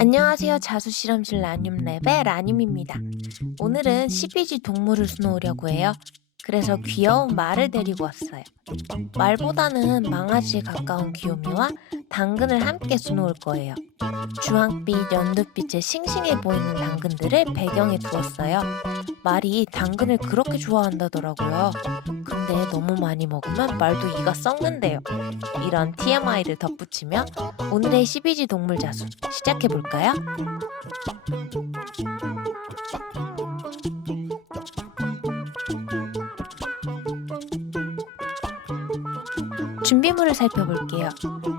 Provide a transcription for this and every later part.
안녕하세요. 자수실험실 라늄랩의 라늄입니다. 오늘은 12지 동물을 수놓으려고 해요. 그래서 귀여운 말을 데리고 왔어요. 말보다는 망아지에 가까운 귀요미와 당근을 함께 수놓을 거예요. 주황빛, 연두빛의 싱싱해 보이는 당근들을 배경에 두었어요. 말이 당근을 그렇게 좋아한다더라고요. 근데 너무 많이 먹으면 말도 이가 썩는데요. 이런 TMI를 덧붙이며 오늘의 12지 동물 자수 시작해볼까요? 준비물을 살펴볼게요.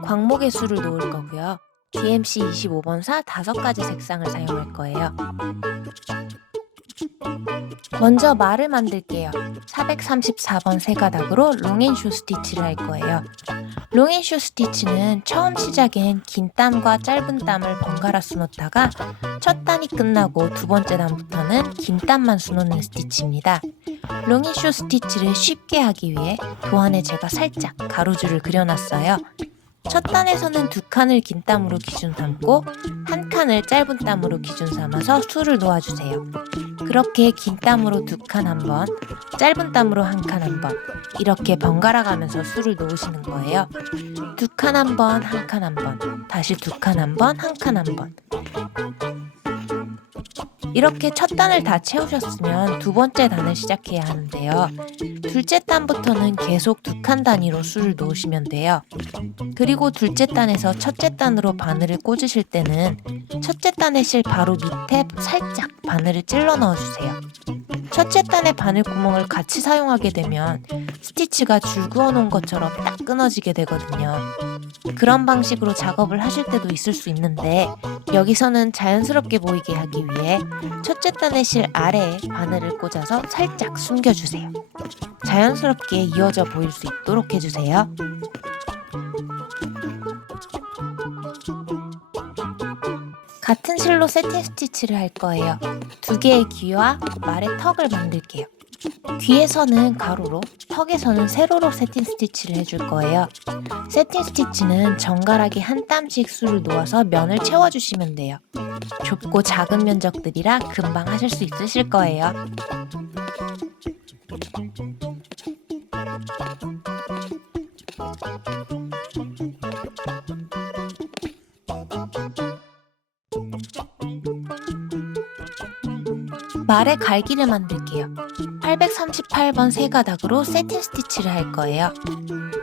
광목의 수를 놓을 거고요. DMC 25번사 5가지 색상을 사용할 거예요. 먼저 말을 만들게요. 434번 세 가닥으로 롱앤쇼 스티치를 할 거예요. 롱앤쇼 스티치는 처음 시작엔 긴 땀과 짧은 땀을 번갈아 수놓다가 첫 단이 끝나고 두 번째 단부터는 긴 땀만 수놓는 스티치입니다. 롱앤쇼 스티치를 쉽게 하기 위해 도안에 제가 살짝 가로줄을 그려놨어요. 첫 단에서는 두 칸을 긴 땀으로 기준 삼고 한 칸을 짧은 땀으로 기준 삼아서 수를 놓아주세요. 그렇게 긴 땀으로 두 칸 한 번, 짧은 땀으로 한 칸 한 번, 이렇게 번갈아 가면서 수를 놓으시는 거예요. 두 칸 한 번, 한 칸 한 번, 다시 두 칸 한 번, 한 칸 한 번. 이렇게 첫 단을 다 채우셨으면 두 번째 단을 시작해야 하는데요. 둘째 단부터는 계속 두 칸 단위로 수를 놓으시면 돼요. 그리고 둘째 단에서 첫째 단으로 바늘을 꽂으실 때는 첫째 단의 실 바로 밑에 살짝 바늘을 찔러 넣어주세요. 첫째 단의 바늘 구멍을 같이 사용하게 되면 스티치가 줄 그어놓은 것처럼 딱 끊어지게 되거든요. 그런 방식으로 작업을 하실 때도 있을 수 있는데 여기서는 자연스럽게 보이게 하기 위해 첫째 단의 실 아래에 바늘을 꽂아서 살짝 숨겨주세요. 자연스럽게 이어져 보일 수 있도록 해주세요. 같은 실로 세팅 스티치를 할 거예요. 두 개의 귀와 말의 턱을 만들게요. 귀에서는 가로로, 턱에서는 세로로 세팅 스티치를 해줄 거예요. 세팅 스티치는 정갈하게 한 땀씩 수를 놓아서 면을 채워주시면 돼요. 좁고 작은 면적들이라 금방 하실 수 있으실 거예요. 말의 갈기를 만들게요. 838번 세 가닥으로 세팅 스티치를 할 거예요.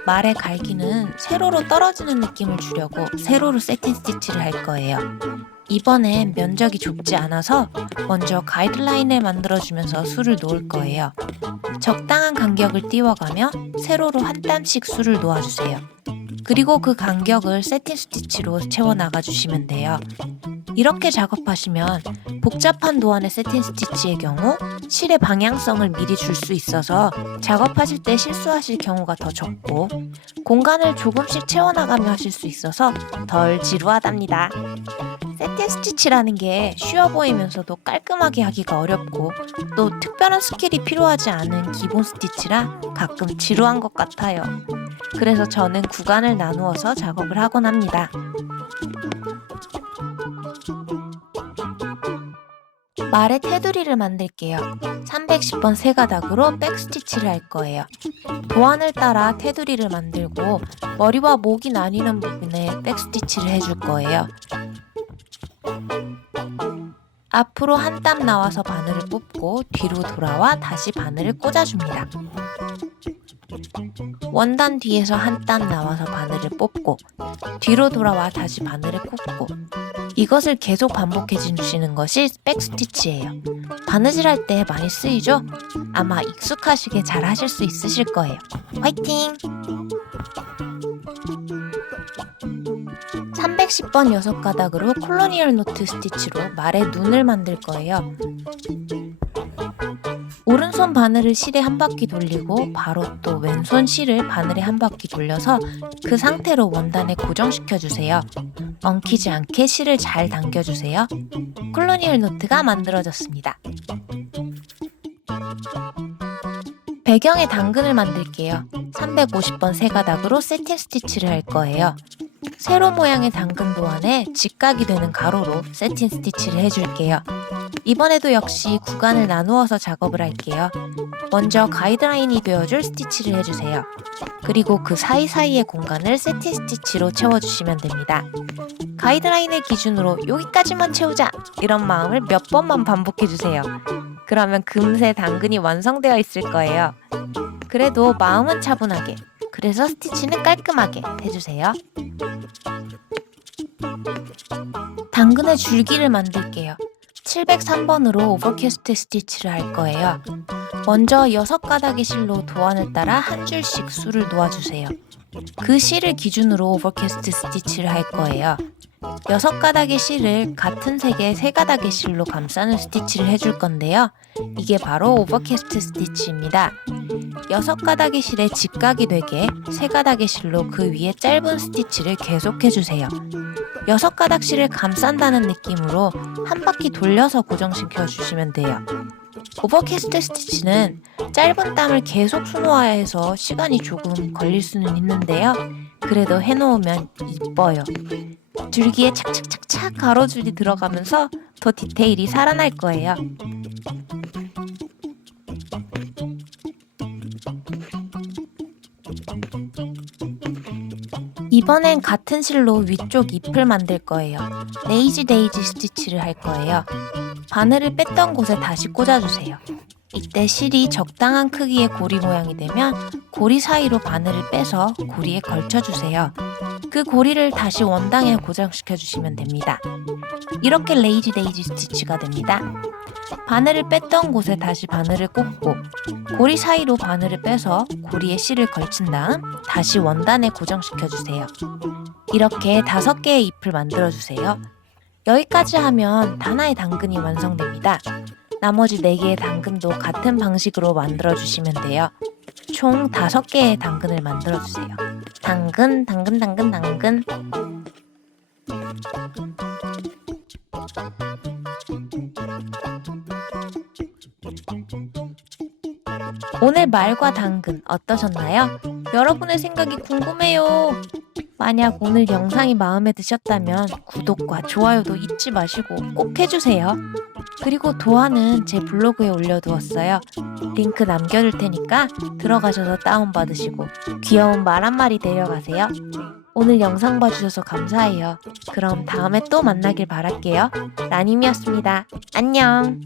말의 갈기는 세로로 떨어지는 느낌을 주려고 세로로 세팅 스티치를 할 거예요. 이번엔 면적이 좁지 않아서 먼저 가이드라인을 만들어주면서 수를 놓을 거예요. 적당한 간격을 띄워가며 세로로 한 땀씩 수를 놓아주세요. 그리고 그 간격을 세팅 스티치로 채워나가 주시면 돼요. 이렇게 작업하시면 복잡한 도안의 세팅 스티치의 경우 실의 방향성을 미리 줄 수 있어서 작업하실 때 실수하실 경우가 더 적고 공간을 조금씩 채워나가며 하실 수 있어서 덜 지루하답니다. 세팅 스티치라는 게 쉬워 보이면서도 깔끔하게 하기가 어렵고 또 특별한 스킬이 필요하지 않은 기본 스티치라 가끔 지루한 것 같아요. 그래서 저는 구간을 나누어서 작업을 하곤 합니다. 말의 테두리를 만들게요. 310번 세 가닥으로 백스티치를 할 거예요. 도안을 따라 테두리를 만들고 머리와 목이 나뉘는 부분에 백스티치를 해줄 거예요. 앞으로 한 땀 나와서 바늘을 뽑고 뒤로 돌아와 다시 바늘을 꽂아줍니다. 원단 뒤에서 한 땀 나와서 바늘을 뽑고 뒤로 돌아와 다시 바늘을 꽂고 이것을 계속 반복해 주시는 것이 백스티치예요. 바느질할 때 많이 쓰이죠? 아마 익숙하시게 잘 하실 수 있으실 거예요. 화이팅! 310번 6가닥으로 콜로니얼 노트 스티치로 말의 눈을 만들 거예요. 오른손 바늘을 실에 한 바퀴 돌리고 바로 또 왼손 실을 바늘에 한 바퀴 돌려서 그 상태로 원단에 고정시켜주세요. 엉키지 않게 실을 잘 당겨주세요. 콜로니얼 노트가 만들어졌습니다. 배경에 당근을 만들게요. 350번 세 가닥으로 세팅 스티치를 할 거예요. 세로 모양의 당근 도안에 직각이 되는 가로로 세팅 스티치를 해줄게요. 이번에도 역시 구간을 나누어서 작업을 할게요. 먼저 가이드라인이 되어줄 스티치를 해주세요. 그리고 그 사이사이의 공간을 세팅 스티치로 채워주시면 됩니다. 가이드라인을 기준으로 여기까지만 채우자! 이런 마음을 몇 번만 반복해주세요. 그러면 금세 당근이 완성되어 있을 거예요. 그래도 마음은 차분하게, 그래서 스티치는 깔끔하게 해주세요. 당근의 줄기를 만들게요. 703번으로 오버캐스트 스티치를 할 거예요. 먼저 6가닥의 실로 도안을 따라 한 줄씩 수를 놓아주세요. 그 실을 기준으로 오버캐스트 스티치를 할 거예요. 6가닥의 실을 같은 색의 3가닥의 실로 감싸는 스티치를 해줄 건데요. 이게 바로 오버캐스트 스티치입니다. 6가닥의 실에 직각이 되게 3가닥의 실로 그 위에 짧은 스티치를 계속해주세요. 6가닥 실을 감싼다는 느낌으로 한 바퀴 돌려서 고정시켜 주시면 돼요. 오버캐스트 스티치는 짧은 땀을 계속 수놓아야 해서 시간이 조금 걸릴 수는 있는데요. 그래도 해놓으면 이뻐요. 줄기에 착착착착 가로줄이 들어가면서 더 디테일이 살아날 거예요. 이번엔 같은 실로 위쪽 잎을 만들 거예요. 레이지 데이지 스티치를 할 거예요. 바늘을 뺐던 곳에 다시 꽂아주세요. 이때 실이 적당한 크기의 고리 모양이 되면 고리 사이로 바늘을 빼서 고리에 걸쳐주세요. 그 고리를 다시 원당에 고정시켜주시면 됩니다. 이렇게 레이지 데이지 스티치가 됩니다. 바늘을 뺐던 곳에 다시 바늘을 꽂고 고리 사이로 바늘을 빼서 고리에 실을 걸친 다음 다시 원단에 고정시켜주세요. 이렇게 5개의 잎을 만들어주세요. 여기까지 하면 하나의 당근이 완성됩니다. 나머지 4개의 당근도 같은 방식으로 만들어주시면 돼요. 총 5개의 당근을 만들어주세요. 당근, 당근, 당근, 당근. 오늘 말과 당근 어떠셨나요? 여러분의 생각이 궁금해요. 만약 오늘 영상이 마음에 드셨다면 구독과 좋아요도 잊지 마시고 꼭 해주세요. 그리고 도안은 제 블로그에 올려두었어요. 링크 남겨둘 테니까 들어가셔서 다운받으시고 귀여운 말 한마리 내려가세요. 오늘 영상 봐주셔서 감사해요. 그럼 다음에 또 만나길 바랄게요. 라님이었습니다. 안녕.